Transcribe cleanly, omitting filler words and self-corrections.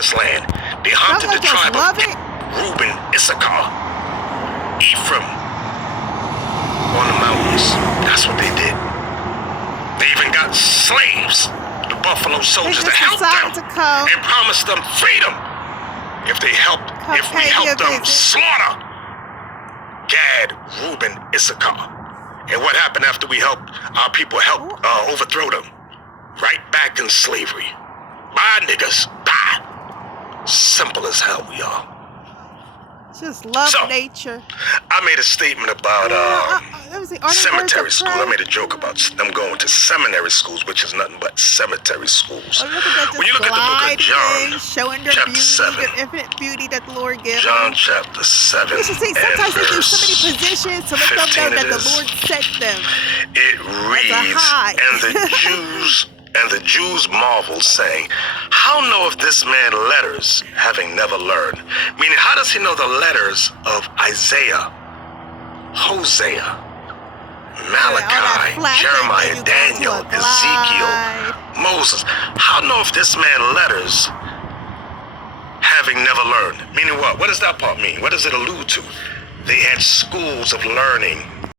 this land. They Don't hunted the let us tribe love of it. Reuben, Issachar, Ephraim on the mountains. That's what they did. They even got slaves, the buffalo soldiers, to just help decided them to come. and promised them freedom if we pay helped me a them visit. slaughter Gad, Reuben, Issachar. And what happened after we helped our people overthrow them? Right back in slavery. Bye, niggas. Bye. Simple as hell, y'all. Just love So, nature. I made a statement about cemetery school. I made a joke about them going to seminary schools, which is nothing but cemetery schools. Look at that, When you look at the book of John, showing their chapter beauty, 7. their infinite beauty that the Lord gives. John chapter 7 You should see, sometimes they do so many and verse positions to let them 15 know that it the is. Lord set them. It reads, high. and the Jews marveled, saying, how knoweth this man letters, having never learned? Meaning, how does he know the letters of Isaiah, Hosea, Malachi, Jeremiah, Daniel, Ezekiel, Moses? How knoweth this man letters, having never learned? Meaning what? What does that part mean? What does it allude to? They had schools of learning